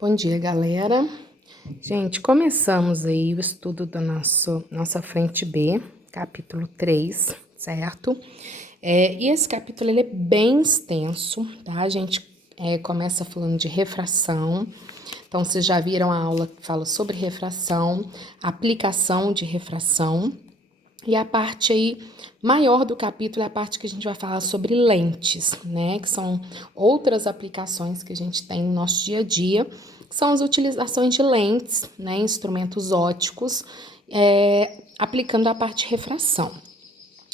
Bom dia, galera. Gente, começamos aí o estudo da nossa frente B, capítulo 3, certo? E esse capítulo ele é bem extenso, tá? A gente começa falando de refração. Então, vocês já viram a aula que fala sobre refração, aplicação de refração. E a parte aí maior do capítulo é a parte que a gente vai falar sobre lentes, né? Que são outras aplicações que a gente tem no nosso dia a dia, que são as utilizações de lentes, né? Instrumentos ópticos, aplicando a parte de refração.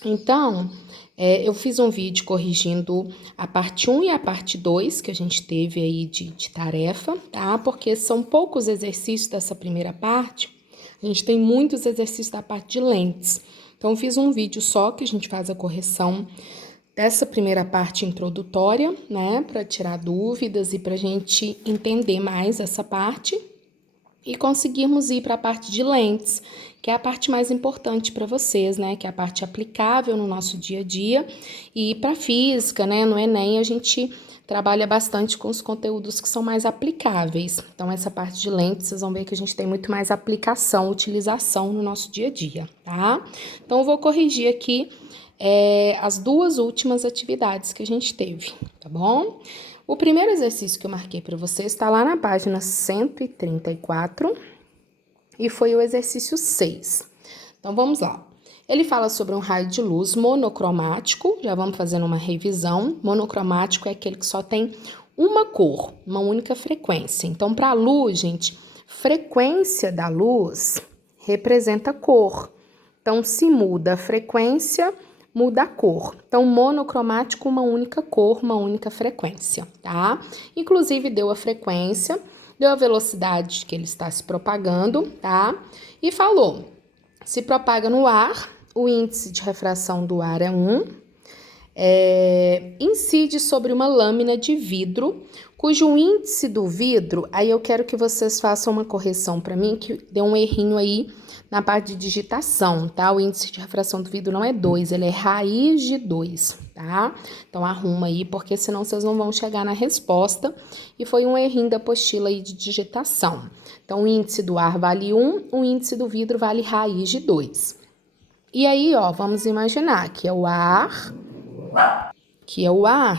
Então, eu fiz um vídeo corrigindo a parte 1 e a parte 2 que a gente teve aí de tarefa, tá? Porque são poucos exercícios dessa primeira parte. A gente tem muitos exercícios da parte de lentes. Então, eu fiz um vídeo só que a gente faz a correção dessa primeira parte introdutória, né? Para tirar dúvidas e para a gente entender mais essa parte e conseguirmos ir para a parte de lentes, que é a parte mais importante para vocês, né? Que é a parte aplicável no nosso dia a dia. E para física, né? No Enem, a gente trabalha bastante com os conteúdos que são mais aplicáveis. Então, essa parte de lentes, vocês vão ver que a gente tem muito mais aplicação, utilização no nosso dia a dia, tá? Então, eu vou corrigir aqui as duas últimas atividades que a gente teve, tá bom? O primeiro exercício que eu marquei para vocês está lá na página 134 e foi o exercício 6. Então, vamos lá. Ele fala sobre um raio de luz monocromático, já vamos fazendo uma revisão. Monocromático é aquele que só tem uma cor, uma única frequência. Então, para a luz, gente, frequência da luz representa cor. Então, se muda a frequência, muda a cor. Então, monocromático, uma única cor, uma única frequência, tá? Inclusive, deu a frequência, deu a velocidade que ele está se propagando, tá? E falou, se propaga no ar, o índice de refração do ar é 1, incide sobre uma lâmina de vidro, cujo índice do vidro, aí eu quero que vocês façam uma correção para mim, que deu um errinho aí na parte de digitação, tá? O índice de refração do vidro não é 2, ele é raiz de 2, tá? Então, arruma aí, porque senão vocês não vão chegar na resposta. E foi um errinho da apostila aí de digitação. Então, o índice do ar vale 1, o índice do vidro vale raiz de 2. E aí, ó, vamos imaginar que é o ar,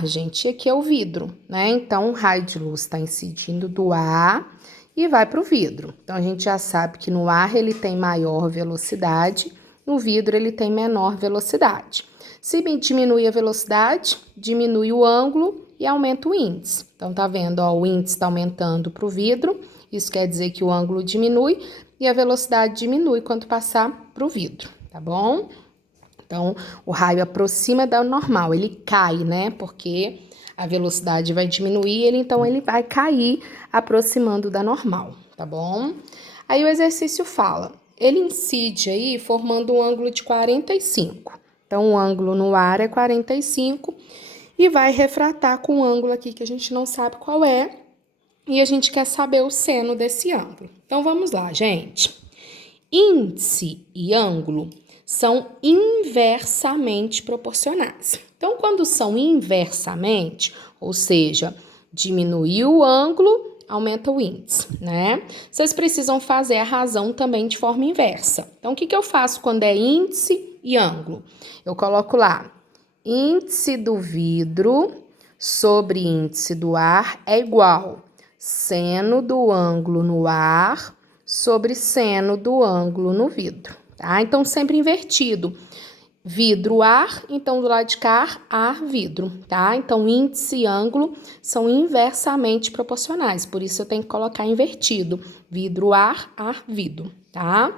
gente, e aqui é o vidro, né? Então, o raio de luz está incidindo do ar e vai para o vidro. Então, a gente já sabe que no ar ele tem maior velocidade, no vidro ele tem menor velocidade. Se diminui a velocidade, diminui o ângulo e aumenta o índice. Então, tá vendo, ó, o índice está aumentando para o vidro, isso quer dizer que o ângulo diminui e a velocidade diminui quando passar para o vidro, tá bom? Então, o raio aproxima da normal, ele cai, né? Porque a velocidade vai diminuir, então ele vai cair aproximando da normal, tá bom? Aí o exercício fala, ele incide aí formando um ângulo de 45. Então, o ângulo no ar é 45 e vai refratar com um ângulo aqui que a gente não sabe qual é e a gente quer saber o seno desse ângulo. Então, vamos lá, gente. Índice e ângulo são inversamente proporcionais. Então, quando são inversamente, ou seja, diminuiu o ângulo, aumenta o índice, né? Vocês precisam fazer a razão também de forma inversa. Então, o que eu faço quando é índice e ângulo? Eu coloco lá, índice do vidro sobre índice do ar é igual seno do ângulo no ar sobre seno do ângulo no vidro, tá? Então, sempre invertido. Vidro, ar, então do lado de cá, ar, vidro, tá? Então, índice e ângulo são inversamente proporcionais, por isso eu tenho que colocar invertido. Vidro, ar, vidro, tá?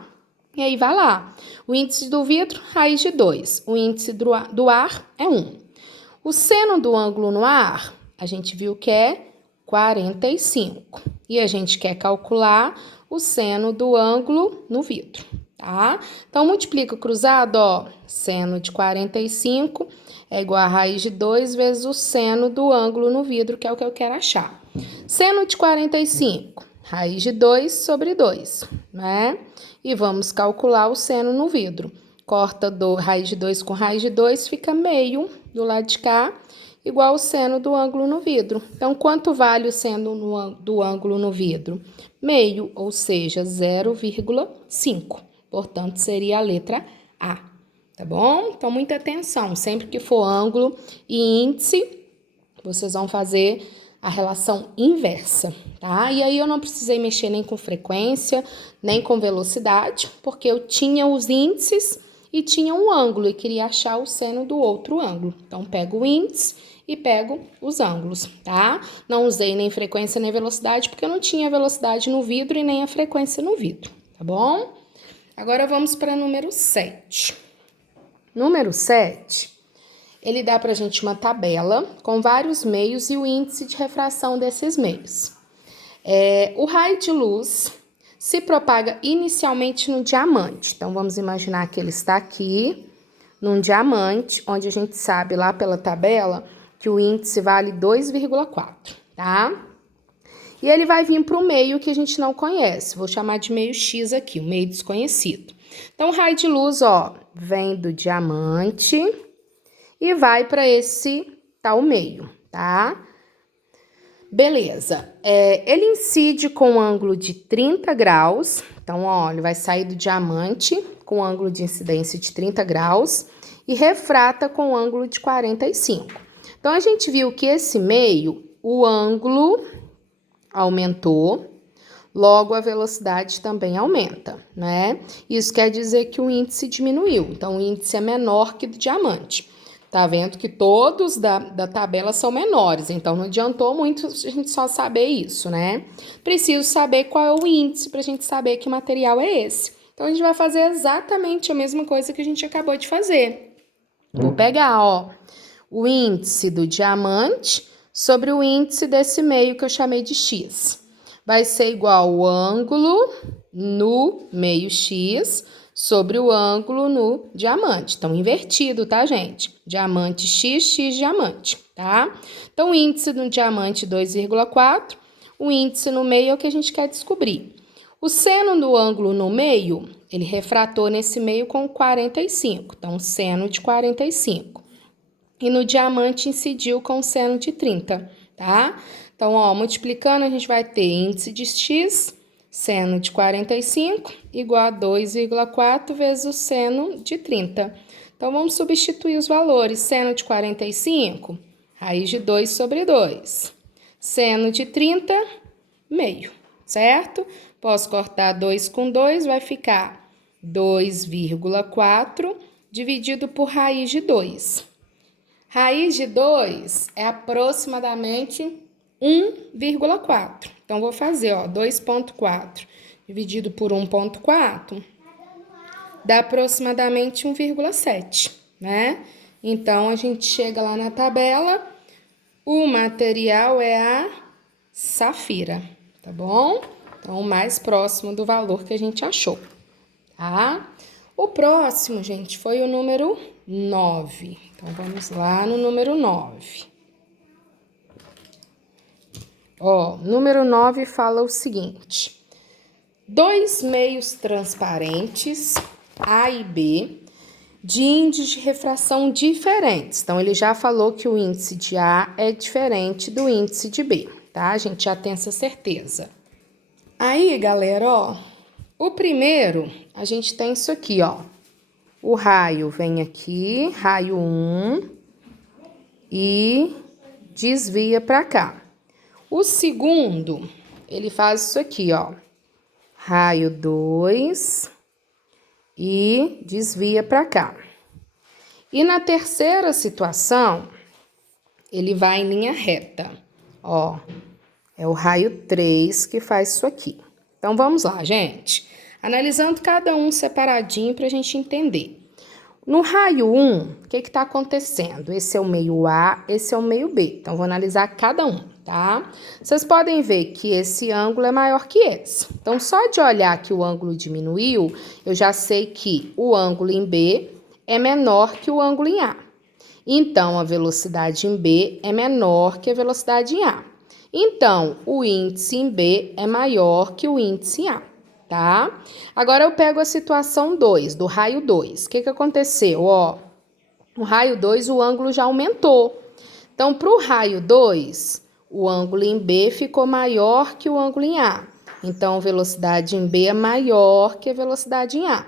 E aí, vai lá. O índice do vidro, raiz de 2. O índice do ar é 1. O seno do ângulo no ar, a gente viu que é 45. E a gente quer calcular o seno do ângulo no vidro, tá? Então, multiplica o cruzado, ó, seno de 45 é igual a raiz de 2 vezes o seno do ângulo no vidro, que é o que eu quero achar. Seno de 45, raiz de 2 sobre 2, né? E vamos calcular o seno no vidro. Corta raiz de 2 com raiz de 2, fica meio do lado de cá. igual o seno do ângulo no vidro. Então, quanto vale o seno do ângulo no vidro? Meio, ou seja, 0,5. Portanto, seria a letra A, tá bom? Então, muita atenção. Sempre que for ângulo e índice, vocês vão fazer a relação inversa, tá? E aí eu não precisei mexer nem com frequência, nem com velocidade, porque eu tinha os índices e tinha um ângulo e queria achar o seno do outro ângulo. Então, pego o índice e pego os ângulos, tá? Não usei nem frequência nem velocidade, porque eu não tinha velocidade no vidro e nem a frequência no vidro, tá bom? Agora vamos para número 7. Número 7, ele dá pra gente uma tabela com vários meios e o índice de refração desses meios. O raio de luz se propaga inicialmente no diamante. Então, vamos imaginar que ele está aqui, num diamante, onde a gente sabe lá pela tabela que o índice vale 2,4, tá? E ele vai vir para o meio que a gente não conhece. Vou chamar de meio X aqui, o meio desconhecido. Então, o raio de luz, ó, vem do diamante e vai para esse tal meio, tá? Beleza. Ele incide com um ângulo de 30 graus. Então, ó, ele vai sair do diamante com um ângulo de incidência de 30 graus e refrata com um ângulo de 45. Então, a gente viu que esse meio, o ângulo aumentou, logo a velocidade também aumenta, né? Isso quer dizer que o índice diminuiu. Então, o índice é menor que do diamante. Tá vendo que todos da tabela são menores, então não adiantou muito a gente só saber isso, né? Preciso saber qual é o índice para a gente saber que material é esse. Então, a gente vai fazer exatamente a mesma coisa que a gente acabou de fazer. Vou pegar, ó, o índice do diamante sobre o índice desse meio que eu chamei de X. Vai ser igual o ângulo no meio X sobre o ângulo no diamante. Então, invertido, tá, gente? Diamante X, X diamante, tá? Então, o índice no diamante 2,4, o índice no meio é o que a gente quer descobrir. O seno do ângulo no meio, ele refratou nesse meio com 45, então, seno de 45. E no diamante incidiu com seno de 30, tá? Então, ó, multiplicando, a gente vai ter índice de X, seno de 45, igual a 2,4 vezes o seno de 30. Então, vamos substituir os valores. Seno de 45, raiz de 2 sobre 2. Seno de 30, meio, certo? Posso cortar 2 com 2, vai ficar 2,4 dividido por raiz de 2. Raiz de 2 é aproximadamente 1,4. Então, vou fazer, ó, 2,4 dividido por 1,4 dá aproximadamente 1,7, né? Então, a gente chega lá na tabela, o material é a safira, tá bom? Então, o mais próximo do valor que a gente achou, tá? O próximo, gente, foi o número 9. Então, vamos lá no número 9. Ó, número 9 fala o seguinte: dois meios transparentes, A e B, de índice de refração diferentes. Então, ele já falou que o índice de A é diferente do índice de B, tá? A gente já tem essa certeza. Aí, galera, ó, o primeiro, a gente tem isso aqui, ó. O raio vem aqui, raio 1, e desvia para cá. O segundo, ele faz isso aqui, ó. Raio 2 e desvia para cá. E na terceira situação, ele vai em linha reta, ó. É o raio 3 que faz isso aqui. Então, vamos lá, gente. Analisando cada um separadinho para a gente entender. No raio 1, o que está acontecendo? Esse é o meio A, esse é o meio B. Então, vou analisar cada um, tá? Vocês podem ver que esse ângulo é maior que esse. Então, só de olhar que o ângulo diminuiu, eu já sei que o ângulo em B é menor que o ângulo em A. Então, a velocidade em B é menor que a velocidade em A. Então, o índice em B é maior que o índice em A, tá? Agora, eu pego a situação 2, do raio 2. O que aconteceu? Ó, no raio 2, o ângulo já aumentou. Então, para o raio 2, o ângulo em B ficou maior que o ângulo em A. Então, a velocidade em B é maior que a velocidade em A.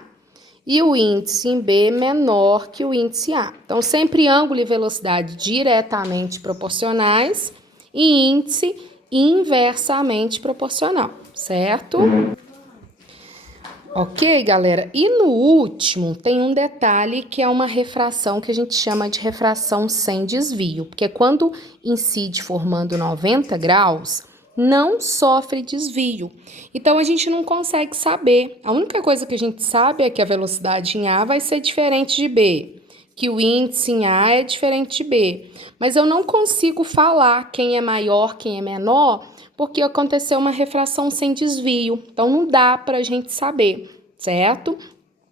E o índice em B é menor que o índice em A. Então, sempre ângulo e velocidade diretamente proporcionais e índice inversamente proporcional, certo? Ok, galera? E no último, tem um detalhe que é uma refração que a gente chama de refração sem desvio, porque quando incide formando 90 graus, não sofre desvio. Então, a gente não consegue saber. A única coisa que a gente sabe é que a velocidade em A vai ser diferente de B, que o índice em A é diferente de B. Mas eu não consigo falar quem é maior, quem é menor, porque aconteceu uma refração sem desvio. Então, não dá para a gente saber, certo?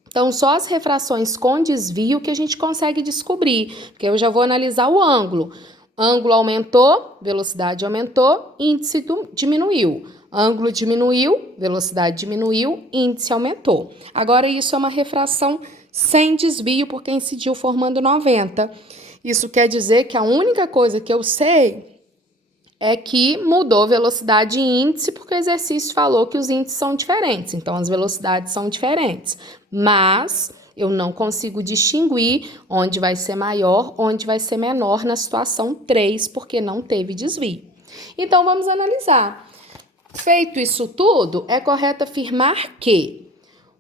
Então, só as refrações com desvio que a gente consegue descobrir, porque eu já vou analisar o ângulo. Ângulo aumentou, velocidade aumentou, índice diminuiu. Ângulo diminuiu, velocidade diminuiu, índice aumentou. Agora, isso é uma refração sem desvio, porque incidiu formando 90. Isso quer dizer que a única coisa que eu sei é que mudou velocidade e índice, porque o exercício falou que os índices são diferentes, então as velocidades são diferentes. Mas eu não consigo distinguir onde vai ser maior, onde vai ser menor na situação 3, porque não teve desvio. Então vamos analisar. Feito isso tudo, é correto afirmar que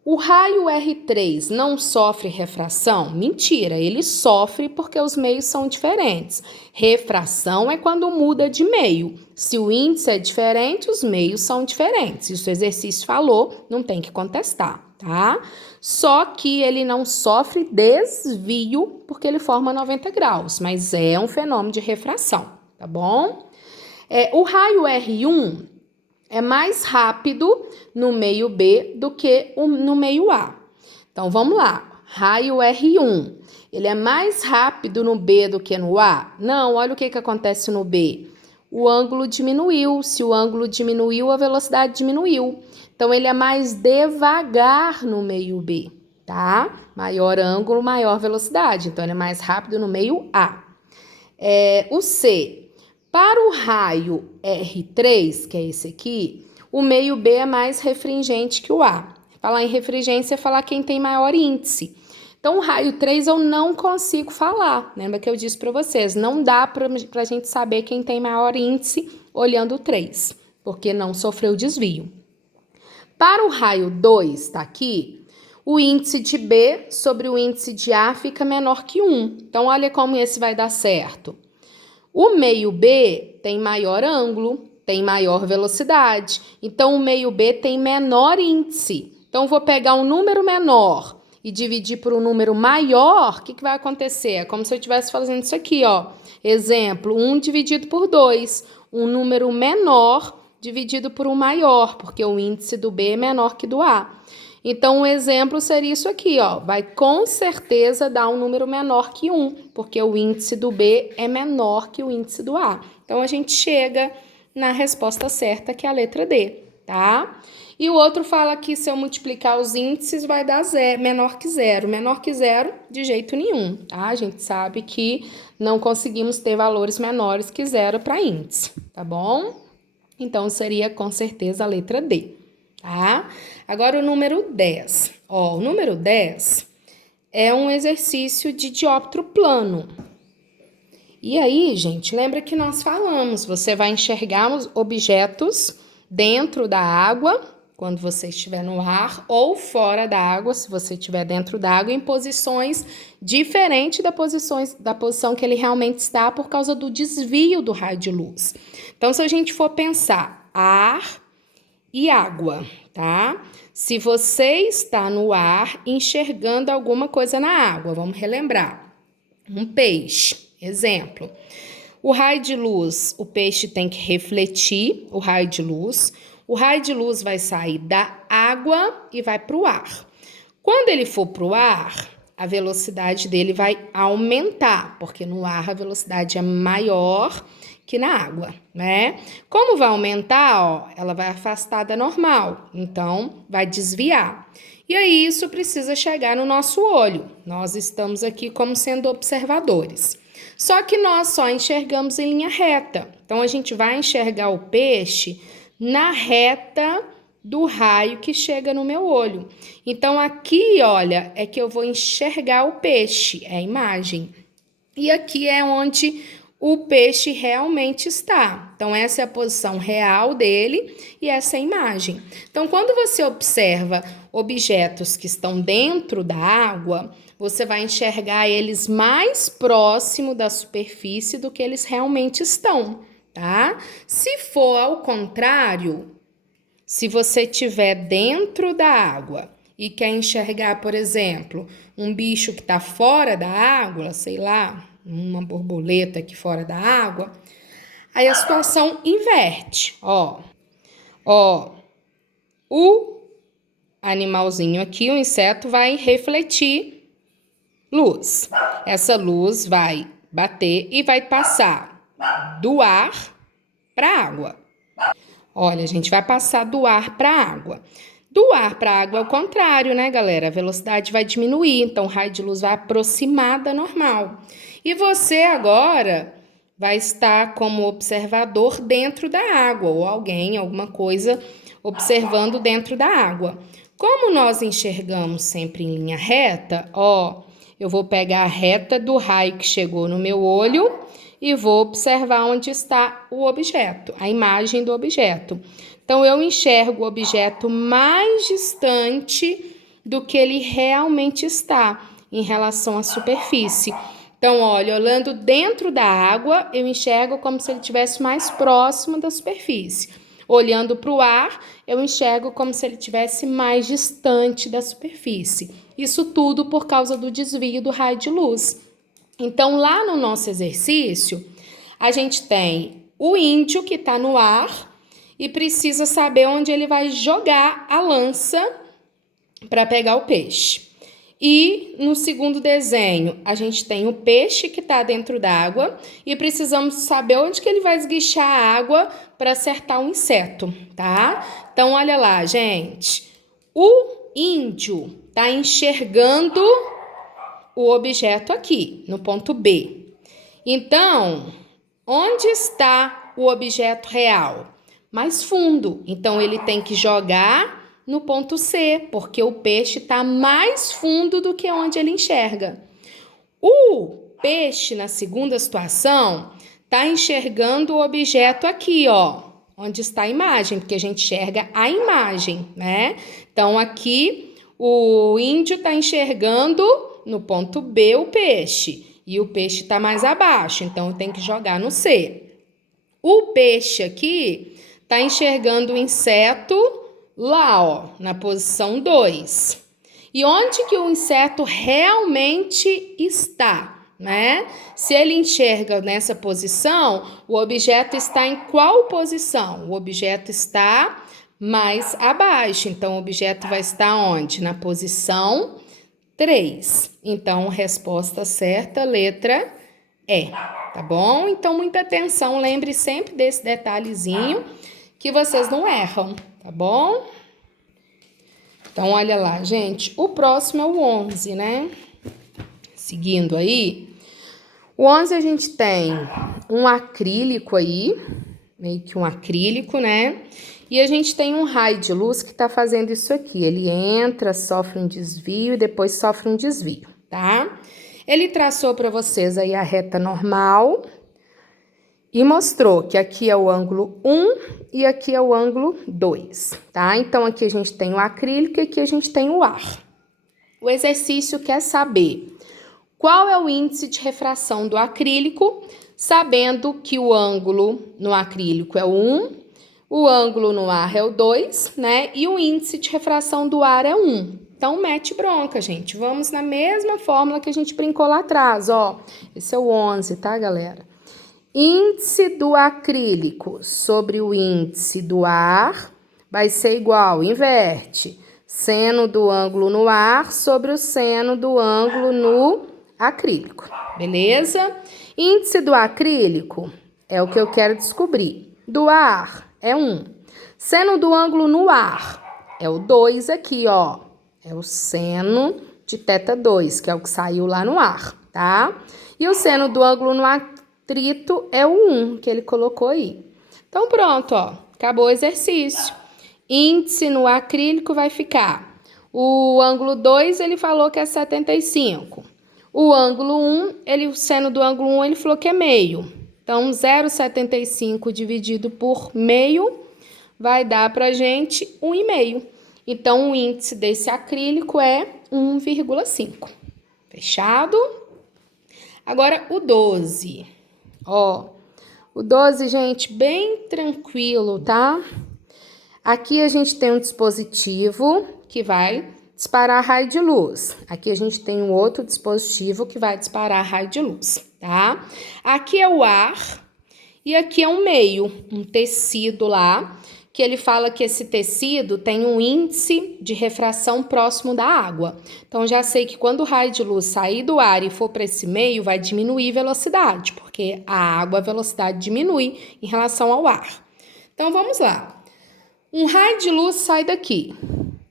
o raio R3 não sofre refração? Mentira, ele sofre porque os meios são diferentes. Refração é quando muda de meio. Se o índice é diferente, os meios são diferentes. Isso o exercício falou, não tem que contestar, tá? Só que ele não sofre desvio porque ele forma 90 graus, mas é um fenômeno de refração, tá bom? O raio R1 é mais rápido no meio B do que no meio A. Então, vamos lá. Raio R1, ele é mais rápido no B do que no A? Não, olha o que acontece no B. O ângulo diminuiu. Se o ângulo diminuiu, a velocidade diminuiu. Então, ele é mais devagar no meio B, tá? Maior ângulo, maior velocidade. Então, ele é mais rápido no meio A. O C. Para o raio R3, que é esse aqui, o meio B é mais refringente que o A. Falar em refringência é falar quem tem maior índice. Então, o raio 3 eu não consigo falar. Lembra que eu disse para vocês, não dá para a gente saber quem tem maior índice olhando o 3, porque não sofreu desvio. Para o raio 2, tá aqui, o índice de B sobre o índice de A fica menor que 1. Então, olha como esse vai dar certo. O meio B tem maior ângulo, tem maior velocidade. Então, o meio B tem menor índice. Então, vou pegar um número menor e dividir por um número maior. O que vai acontecer? É como se eu estivesse fazendo isso aqui, ó. Exemplo, 1 dividido por 2. Um número menor dividido por um maior, porque o índice do B é menor que do A. Então, um exemplo seria isso aqui, ó. Vai com certeza dar um número menor que 1, porque o índice do B é menor que o índice do A. Então, a gente chega na resposta certa, que é a letra D, tá? E o outro fala que se eu multiplicar os índices, vai dar menor que zero. Menor que zero, de jeito nenhum, tá? A gente sabe que não conseguimos ter valores menores que zero para índice, tá bom? Então, seria com certeza a letra D, tá? Agora, o número 10. Ó, o número 10 é um exercício de dióptro plano. E aí, gente, lembra que nós falamos, você vai enxergar os objetos dentro da água, quando você estiver no ar, ou fora da água, se você estiver dentro da água, em posições diferentes da posição que ele realmente está, por causa do desvio do raio de luz. Então, se a gente for pensar ar e água, tá? Se você está no ar enxergando alguma coisa na água, vamos relembrar. Um peixe, exemplo. O raio de luz, o peixe tem que refletir o raio de luz. O raio de luz vai sair da água e vai para o ar. Quando ele for para o ar, a velocidade dele vai aumentar, porque no ar a velocidade é maior que na água, né? Como vai aumentar, ó, ela vai afastar da normal, então vai desviar. E aí isso precisa chegar no nosso olho. Nós estamos aqui como sendo observadores. Só que nós só enxergamos em linha reta. Então, a gente vai enxergar o peixe na reta do raio que chega no meu olho. Então, aqui, olha, é que eu vou enxergar o peixe, é a imagem. E aqui é onde o peixe realmente está. Então, essa é a posição real dele e essa é a imagem. Então, quando você observa objetos que estão dentro da água, você vai enxergar eles mais próximo da superfície do que eles realmente estão, tá? Se for ao contrário, se você estiver dentro da água e quer enxergar, por exemplo, um bicho que está fora da água, sei lá, uma borboleta aqui fora da água, aí a situação inverte, ó. Ó, o animalzinho aqui, o inseto, vai refletir luz. Essa luz vai bater e vai passar do ar para a água. Olha, a gente vai passar do ar para a água. Do ar para a água é o contrário, né, galera? A velocidade vai diminuir, então o raio de luz vai aproximar da normal. E você agora vai estar como observador dentro da água, ou alguém, alguma coisa, observando dentro da água. Como nós enxergamos sempre em linha reta, ó, eu vou pegar a reta do raio que chegou no meu olho e vou observar onde está o objeto, a imagem do objeto. Então, eu enxergo o objeto mais distante do que ele realmente está em relação à superfície. Então, olha, olhando dentro da água, eu enxergo como se ele estivesse mais próximo da superfície. Olhando para o ar, eu enxergo como se ele estivesse mais distante da superfície. Isso tudo por causa do desvio do raio de luz. Então, lá no nosso exercício, a gente tem o índio que está no ar e precisa saber onde ele vai jogar a lança para pegar o peixe. E no segundo desenho, a gente tem o peixe que está dentro d'água e precisamos saber onde que ele vai esguichar a água para acertar o inseto, tá? Então, olha lá, gente. O índio está enxergando o objeto aqui, no ponto B. Então, onde está o objeto real? Mais fundo. Então, ele tem que jogar no ponto C, porque o peixe está mais fundo do que onde ele enxerga. O peixe, na segunda situação, está enxergando o objeto aqui, ó, onde está a imagem, porque a gente enxerga a imagem, né? Então, aqui, o índio está enxergando no ponto B o peixe, e o peixe está mais abaixo, então tem que jogar no C. O peixe aqui está enxergando o inseto lá, ó, na posição 2. E onde que o inseto realmente está, né? Se ele enxerga nessa posição, o objeto está em qual posição? O objeto está mais abaixo, então o objeto vai estar onde? Na posição 3. Então, resposta certa, letra E, tá bom? Então, muita atenção, lembre sempre desse detalhezinho que vocês não erram, tá bom? Então, olha lá, gente, o próximo é o 11, né? Seguindo aí, o 11 a gente tem um acrílico aí, meio que um acrílico, né? E a gente tem um raio de luz que tá fazendo isso aqui. Ele entra, sofre um desvio e depois sofre um desvio, tá? Ele traçou para vocês aí a reta normal e mostrou que aqui é o ângulo 1 e aqui é o ângulo 2, tá? Então, aqui a gente tem o acrílico e aqui a gente tem o ar. O exercício quer saber qual é o índice de refração do acrílico, sabendo que o ângulo no acrílico é o 1, o ângulo no ar é o 2, né? E o índice de refração do ar é 1. Então, mete bronca, gente. Vamos na mesma fórmula que a gente brincou lá atrás, ó. Esse é o 11, tá, galera? Índice do acrílico sobre o índice do ar vai ser igual, inverte. Seno do ângulo no ar sobre o seno do ângulo no acrílico, beleza? Índice do acrílico é o que eu quero descobrir. Do ar é 1. Seno do ângulo no ar é o 2 aqui, ó. É o seno de θ2, que é o que saiu lá no ar, tá? E o seno do ângulo no atrito é o 1, que ele colocou aí. Então, pronto, ó, acabou o exercício. Índice no acrílico vai ficar. O ângulo 2, ele falou que é 75. O ângulo 1, o seno do ângulo 1, ele falou que é meio. Então, 0,75 dividido por meio vai dar pra gente 1,5. Então, o índice desse acrílico é 1,5. Fechado? Agora, o 12. Ó, o 12, gente, bem tranquilo, tá? Aqui a gente tem um dispositivo que vai disparar raio de luz. Aqui a gente tem um outro dispositivo que vai disparar raio de luz, tá? Aqui é o ar e aqui é um meio, um tecido lá, que ele fala que esse tecido tem um índice de refração próximo da água. Então, já sei que quando o raio de luz sair do ar e for para esse meio, vai diminuir velocidade, porque a água, a velocidade diminui em relação ao ar. Então, vamos lá. Um raio de luz sai daqui,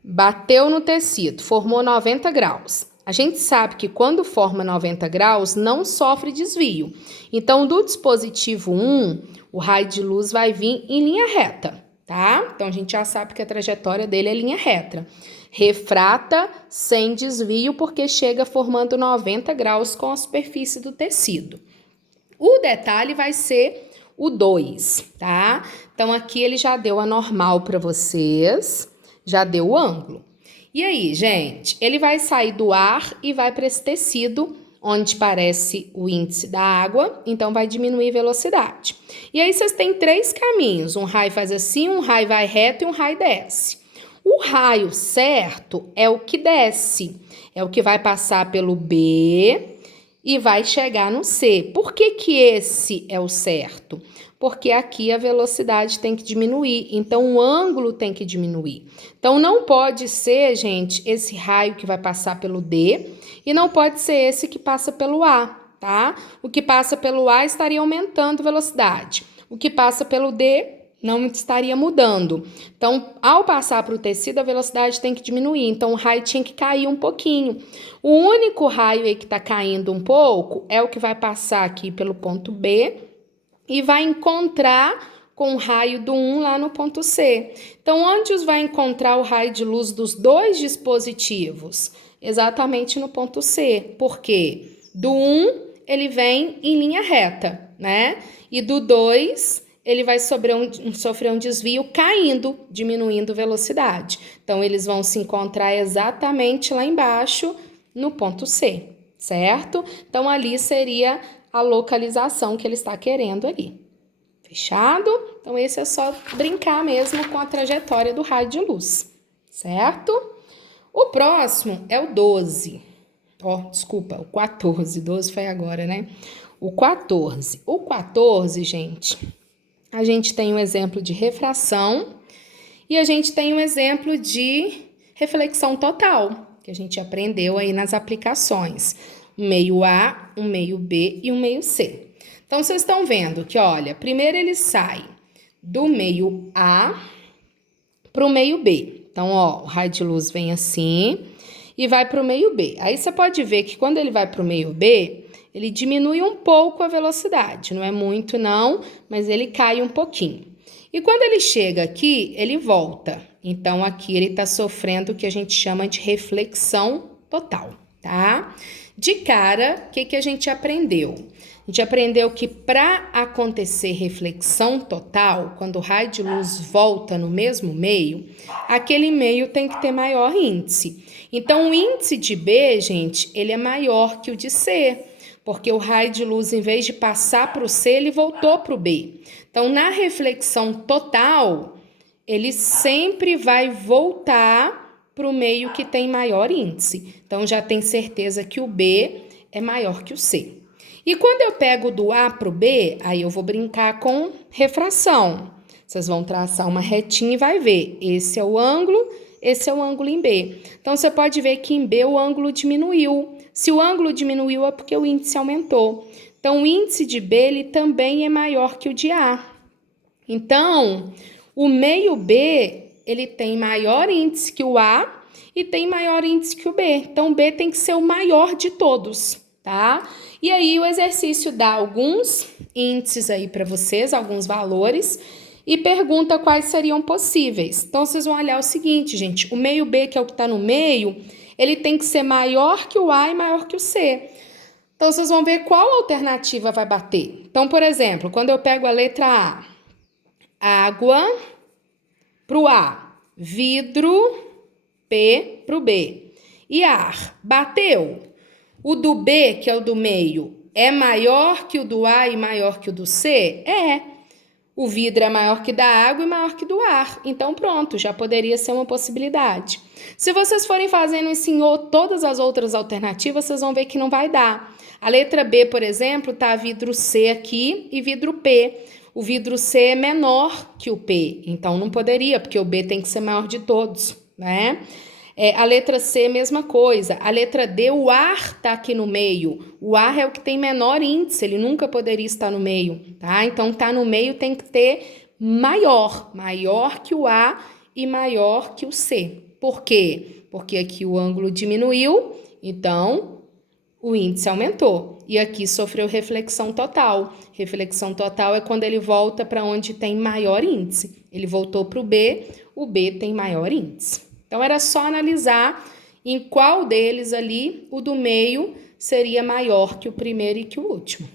bateu no tecido, formou 90 graus. A gente sabe que quando forma 90 graus, não sofre desvio. Então, do dispositivo 1, o raio de luz vai vir em linha reta, tá? Então, a gente já sabe que a trajetória dele é linha reta. Refrata sem desvio, porque chega formando 90 graus com a superfície do tecido. O detalhe vai ser o 2, tá? Então, aqui ele já deu a normal para vocês, já deu o ângulo. E aí, gente, ele vai sair do ar e vai para esse tecido, onde parece o índice da água, então vai diminuir a velocidade. E aí, vocês têm 3 caminhos, um raio faz assim, um raio vai reto e um raio desce. O raio certo é o que desce, é o que vai passar pelo B e vai chegar no C. Por que que esse é o certo? Porque aqui a velocidade tem que diminuir, então o ângulo tem que diminuir. Então, não pode ser, gente, esse raio que vai passar pelo D e não pode ser esse que passa pelo A, tá? O que passa pelo A estaria aumentando a velocidade. O que passa pelo D não estaria mudando. Então, ao passar para o tecido, a velocidade tem que diminuir. Então, o raio tinha que cair um pouquinho. O único raio aí que está caindo um pouco é o que vai passar aqui pelo ponto B e vai encontrar com o raio do 1 lá no ponto C. Então, onde vai encontrar o raio de luz dos dois dispositivos? Exatamente no ponto C. Por quê? Do 1, ele vem em linha reta, né? E do 2, ele vai sofrer um desvio caindo, diminuindo velocidade. Então, eles vão se encontrar exatamente lá embaixo no ponto C, certo? Então, ali seria a localização que ele está querendo ali. Fechado? Então, esse é só brincar mesmo com a trajetória do raio de luz, certo? O próximo é o 12. Desculpa, o 14. 12 foi agora, né? O 14. O 14, gente, a gente tem um exemplo de refração e a gente tem um exemplo de reflexão total, que a gente aprendeu aí nas aplicações. Um meio A, um meio B e um meio C. Então, vocês estão vendo que, olha, primeiro ele sai do meio A para o meio B. Então, ó, o raio de luz vem assim e vai para o meio B. Aí, você pode ver que quando ele vai para o meio B, ele diminui um pouco a velocidade. Não é muito, não, mas ele cai um pouquinho. E quando ele chega aqui, ele volta. Então, aqui ele está sofrendo o que a gente chama de reflexão total, tá? De cara, o que a gente aprendeu? A gente aprendeu que para acontecer reflexão total, quando o raio de luz volta no mesmo meio, aquele meio tem que ter maior índice. Então, o índice de B, gente, ele é maior que o de C, porque o raio de luz, em vez de passar para o C, ele voltou para o B. Então, na reflexão total, ele sempre vai voltar para o meio que tem maior índice. Então, já tem certeza que o B é maior que o C. E quando eu pego do A para o B, aí eu vou brincar com refração. Vocês vão traçar uma retinha e vai ver. Esse é o ângulo em B. Então, você pode ver que em B o ângulo diminuiu. Se o ângulo diminuiu é porque o índice aumentou. Então, o índice de B ele também é maior que o de A. Então, o meio B ele tem maior índice que o A e tem maior índice que o B. Então, o B tem que ser o maior de todos, tá? E aí o exercício dá alguns índices aí para vocês, alguns valores, e pergunta quais seriam possíveis. Então, vocês vão olhar o seguinte, gente, o meio B, que é o que está no meio, ele tem que ser maior que o A e maior que o C. Então, vocês vão ver qual alternativa vai bater. Então, por exemplo, quando eu pego a letra A, água para o A, vidro, P para o B. E ar, bateu. O do B, que é o do meio, é maior que o do A e maior que o do C? É. O vidro é maior que da água e maior que do ar. Então, pronto, já poderia ser uma possibilidade. Se vocês forem fazendo isso em todas as outras alternativas, vocês vão ver que não vai dar. A letra B, por exemplo, tá vidro C aqui e vidro P. O vidro C é menor que o P, então não poderia, porque o B tem que ser maior de todos, né? A letra C, mesma coisa. A letra D, o ar tá aqui no meio. O ar é o que tem menor índice, ele nunca poderia estar no meio, tá? Então, tá no meio tem que ter maior que o A e maior que o C. Por quê? Porque aqui o ângulo diminuiu, então o índice aumentou. E aqui sofreu reflexão total. Reflexão total é quando ele volta para onde tem maior índice. Ele voltou para o B tem maior índice. Então, era só analisar em qual deles ali o do meio seria maior que o primeiro e que o último.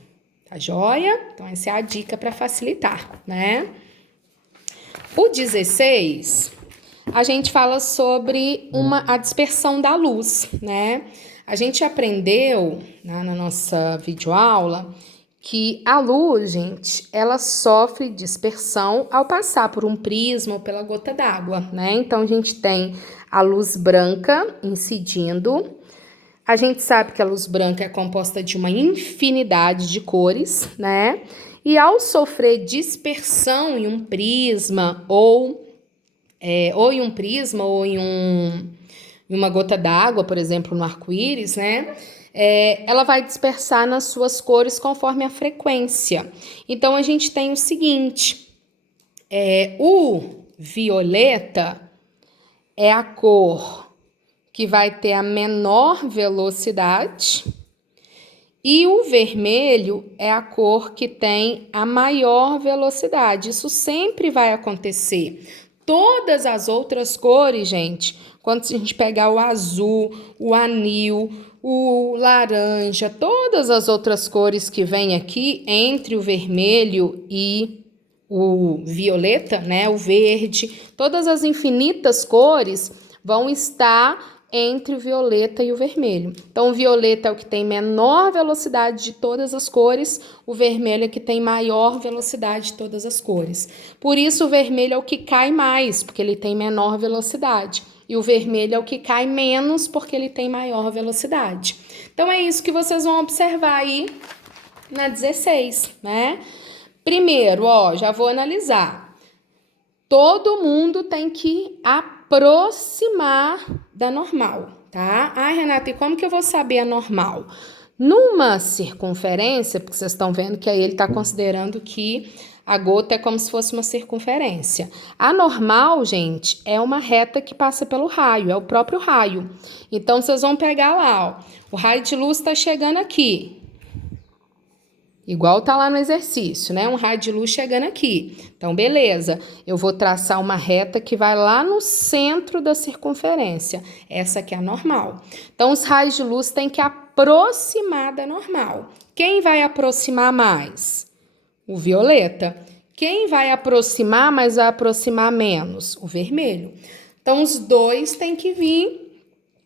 Tá joia? Então, essa é a dica para facilitar, né? O 16, a gente fala sobre a dispersão da luz, né? A gente aprendeu na nossa videoaula que a luz, gente, ela sofre dispersão ao passar por um prisma ou pela gota d'água, né? Então, a gente tem a luz branca incidindo. A gente sabe que a luz branca é composta de uma infinidade de cores, né? E ao sofrer dispersão em um prisma ou em uma gota d'água, por exemplo, no arco-íris, né? Ela vai dispersar nas suas cores conforme a frequência. Então, a gente tem o seguinte, o violeta é a cor que vai ter a menor velocidade e o vermelho é a cor que tem a maior velocidade. Isso sempre vai acontecer. Todas as outras cores, gente, quando a gente pegar o azul, o anil, o laranja, todas as outras cores que vêm aqui entre o vermelho e o violeta, né, o verde, todas as infinitas cores vão estar entre o violeta e o vermelho. Então, o violeta é o que tem menor velocidade de todas as cores, o vermelho é o que tem maior velocidade de todas as cores. Por isso, o vermelho é o que cai mais, porque ele tem menor velocidade. E o vermelho é o que cai menos, porque ele tem maior velocidade. Então, é isso que vocês vão observar aí na 16, né? Primeiro, já vou analisar. Todo mundo tem que aproximar da normal, tá? Renata, e como que eu vou saber a normal? Numa circunferência, porque vocês estão vendo que aí ele está considerando que a gota é como se fosse uma circunferência. A normal, gente, é uma reta que passa pelo raio, é o próprio raio. Então, vocês vão pegar lá, o raio de luz está chegando aqui. Igual tá lá no exercício, né? Um raio de luz chegando aqui. Então, beleza. Eu vou traçar uma reta que vai lá no centro da circunferência. Essa aqui é a normal. Então, os raios de luz têm que aproximar da normal. Quem vai aproximar mais? O violeta. Quem vai aproximar, mas vai aproximar menos? O vermelho. Então, os dois têm que vir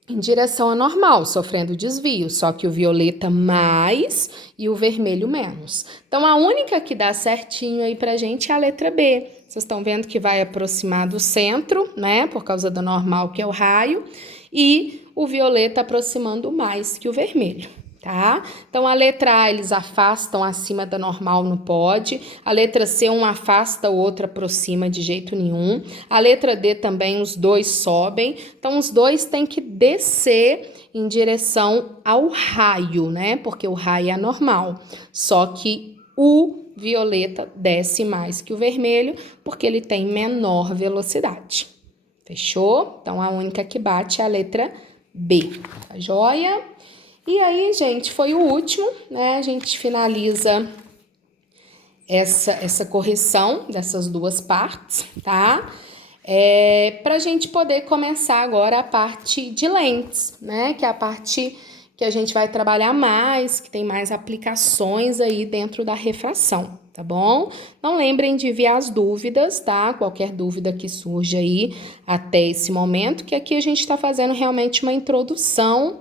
em direção à normal, sofrendo desvio, só que o violeta mais e o vermelho menos. Então, a única que dá certinho aí pra gente é a letra B. Vocês estão vendo que vai aproximar do centro, né, por causa do normal, que é o raio, e o violeta aproximando mais que o vermelho. Tá? Então, a letra A eles afastam acima da normal, não pode. A letra C um afasta, o outro aproxima de jeito nenhum. A letra D também, os dois sobem. Então, os dois têm que descer em direção ao raio, né? Porque o raio é normal. Só que o violeta desce mais que o vermelho, porque ele tem menor velocidade. Fechou? Então, a única que bate é a letra B. Tá joia? E aí, gente, foi o último, né? A gente finaliza essa correção dessas duas partes, tá? Para a gente poder começar agora a parte de lentes, né? Que é a parte que a gente vai trabalhar mais, que tem mais aplicações aí dentro da refração, tá bom? Não lembrem de enviar as dúvidas, tá? Qualquer dúvida que surja aí até esse momento, que aqui a gente está fazendo realmente uma introdução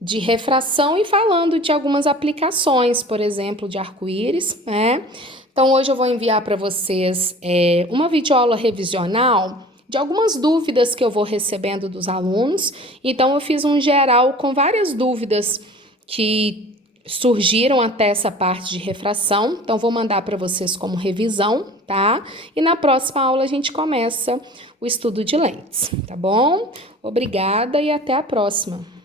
de refração e falando de algumas aplicações, por exemplo, de arco-íris, né? Então, hoje eu vou enviar para vocês uma videoaula revisional de algumas dúvidas que eu vou recebendo dos alunos. Então, eu fiz um geral com várias dúvidas que surgiram até essa parte de refração. Então, vou mandar para vocês como revisão, tá? E na próxima aula a gente começa o estudo de lentes, tá bom? Obrigada e até a próxima.